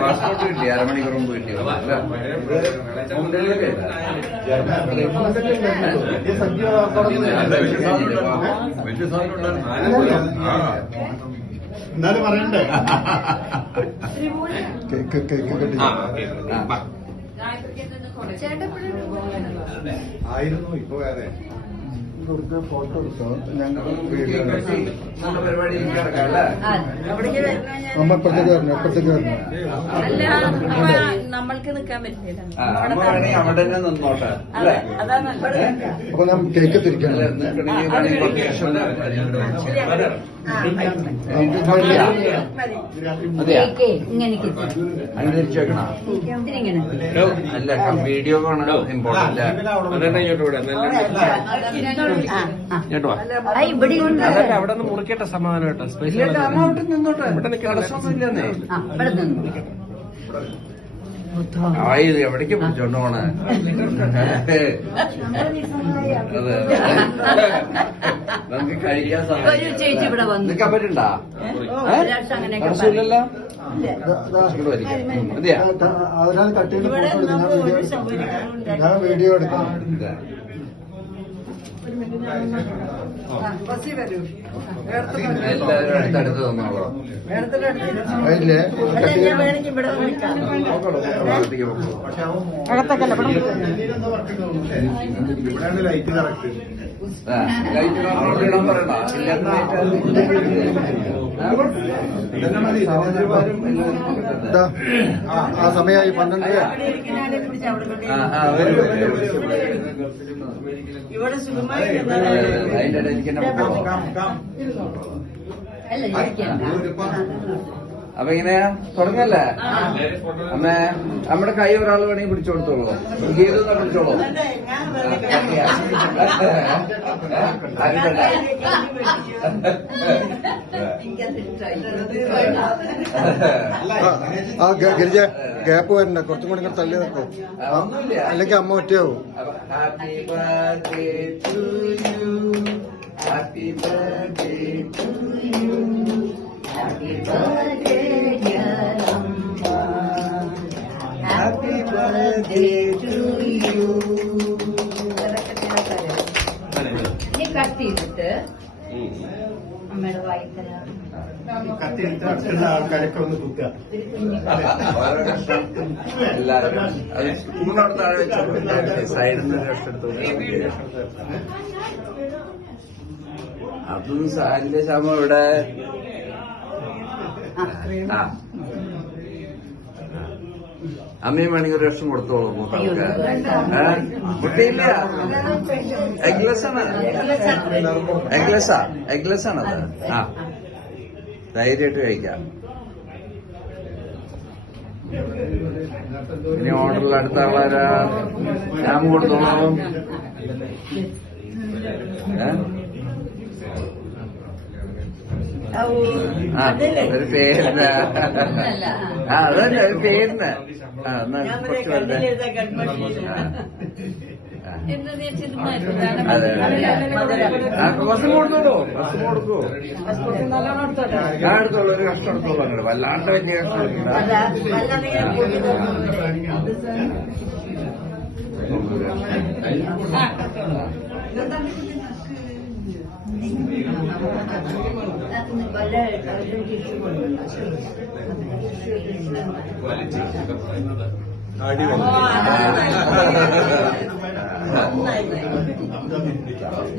Passport കിട്ടി, അരമണിക്കൂർ മുമ്പ് കിട്ടിയോ? എന്നാലും പറയണ്ടേ? ആയിരുന്നു, ഇപ്പൊ വേറെ ഫോട്ടോ എടുത്തോ? ഞങ്ങൾ പരിപാടി അമ്മ എപ്പോഴത്തേക്ക് വരണം? എപ്പോഴത്തേക്ക് വരണം? നമ്മൾക്ക് നിൽക്കാൻ പറ്റില്ല. അവിടെ തന്നെ നിന്നോട്ടെ. അപ്പൊ ഞാൻ കേക്ക് തിരിക്കണം. അനുസരിച്ചേക്കണ അല്ല, വീഡിയോ കാണാനോ ഇമ്പോർട്ടന്റ് അവിടെ നിന്ന് മുറിക്കട്ടെ സമാധാനം കേട്ടോ. അവിടെ നിന്നോട്ടെ, തടസ്സമൊന്നുമില്ലെന്നേ. ഇത് എവിടേക്ക് പിടിച്ചോണ്ട് പോണേ? അതെ, നമുക്ക് കഴിക്കാൻ നിൽക്കാൻ പറ്റണ്ടാ? തടസ്സമില്ലല്ലോ. മതിയാ? ഒരാൾ കട്ട് ചെയ്ത് ഫോട്ടോ എടുക്കും. ഞാൻ വീഡിയോ എടുക്കാം. എല്ലാവരും അടുത്തടുത്ത് തന്നോളൂ. അതില്ലേ ഇവിടെയാണ് ലൈറ്റ് കറക്റ്റ്. ലൈറ്റ് ഇടാൻ പറയണ്ട. ആ സമയമായി 12. അതിന്റെ ഇടയ്ക്ക് അപ്പൊ ഇങ്ങനെ തുടങ്ങല്ലേ? അമ്മേ, നമ്മുടെ കൈ ഒരാൾ വേണമെങ്കിൽ പിടിച്ചു കൊടുത്തോളൂ. ഗീത പിടിച്ചോളൂ. ആ ഗിരിജ ഗ്യാപ്പ് വരണ്ട, കുറച്ചും കൂടി ഇങ്ങനെ തള്ളി നിൽക്കും. അല്ലെങ്കിൽ അമ്മ ഒറ്റയാവും. Happy birthday to you, happy birthday to you, happy birthday happy birthday to you. Cut ചെയ്തിട്ട് അമ്മയുടെ വായിത്തല ആൾക്കാരൊക്കെ ഒന്ന് കുത്തുക. എല്ലാവരും അത് സ്പൂണോട് താഴെ വെച്ചോ. സൈഡിൽ നിന്ന് രക്ഷെടുത്തു. അതും സാരിന്റെ ശാമം ഇവിടെ. അമ്മയും വേണമെങ്കിൽ ഒരു രക്ഷം കൊടുത്തോളൂ. മൂത്തവർക്ക് കുട്ടിയില്ല. എഗ്ലെസ് ആണത്. ആ, ധൈര്യമായിട്ട് കഴിക്കാം. ഇനി ഓർഡറിൽ അടുത്ത ആളാരാ? ഞാൻ കൊടുത്തോളൂ. ഒരു പേരിന്. അതല്ല, ഒരു പേരിന്. കുറച്ച് അതെ, ബസ് കൊടുത്തോളൂ. ബസ് കൊടുക്കൂ. ഞാൻ എടുത്തോളൂ. ഒരു കഷ്ടം എടുത്തോളൂ. അങ്ങനെ വല്ലാണ്ട് വലിയ കഷ്ടം എടുക്കില്ല.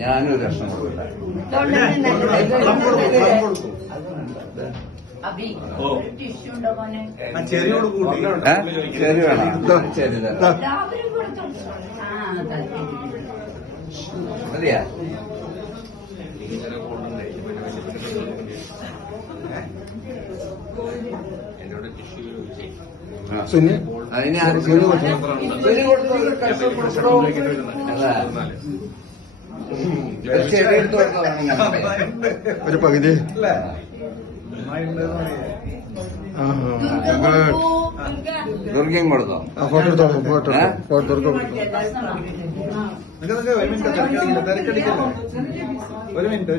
ഞാനൊരു രക്ഷണം കൊടുക്കട്ടെ. ചെറിയ വേണം. ശരി, മതിയാ? സുനി അതിന് ആര് സുനി കൊടുത്തു? ഒരു പകുതി. ദുർഗയും കൊടുത്തോ? ഫോട്ടോ എടുത്തോളൂ, ഫോട്ടോ ഏ? ഫോട്ടോ എടുത്തോ. ഒരു മിനിറ്റ്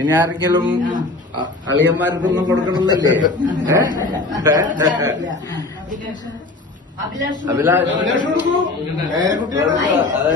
ഇനി ആർക്കെങ്കിലും അളിയന്മാർക്കൊന്നും കൊടുക്കണമെന്നില്ലേ? അഭിലാഷ് അഭിലാഷ് കൊടുക്കൂ. അതെ